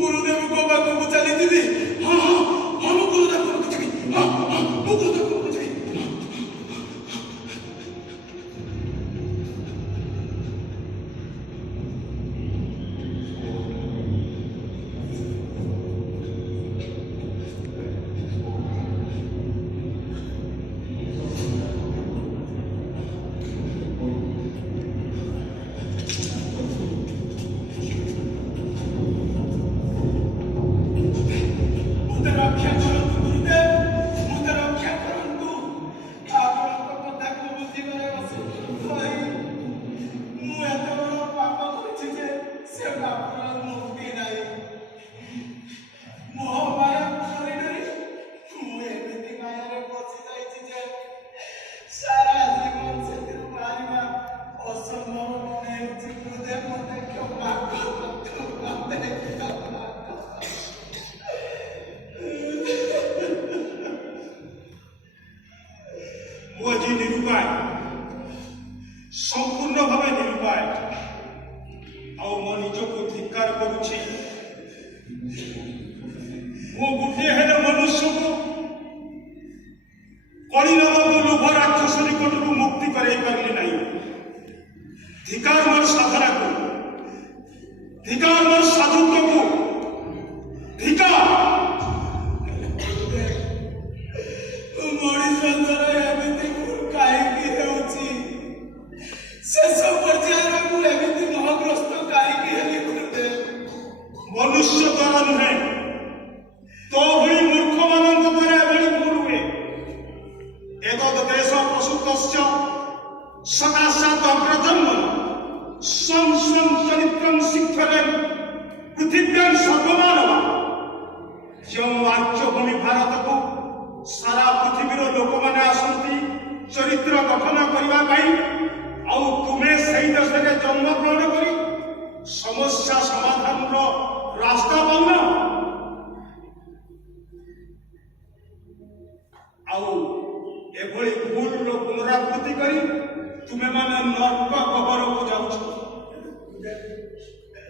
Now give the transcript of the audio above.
गुरुदेव को बात को चली दीदी हाँ हाँ हम गुरुदेव को चली हाँ हाँ गुरुदेव को चली संपूर्ण भाव निरुपाय मो निज को धिक्कार करुछि मो गोटे हेले मनुष्य को कली नामक लोभ राक्षस निकट मुक्ति कराई पारे नहीं धिकार मोर साधना को धिकार मोर साधुत्व को धिकार मनुष्य द्वारा नुहे तो भली मूर्ख मान भली भूल हुए एतद देश प्रसूत सकाशात अग्रजन्म स्वं स्वं चरित्रं शिक्षरे पृथिव्यां सर्वमानव जो आर्यभूमि भारत को सारा पृथ्वीर लोक मैंने आसती चरित्र गठन करने तुम्हें सही देश में जन्म ग्रहण कर समस्या समाधान रास्ता पाऊन एभली भूल पुनरावृत्ति करी तुम्हें माने नर्क कबर को जाऊछ।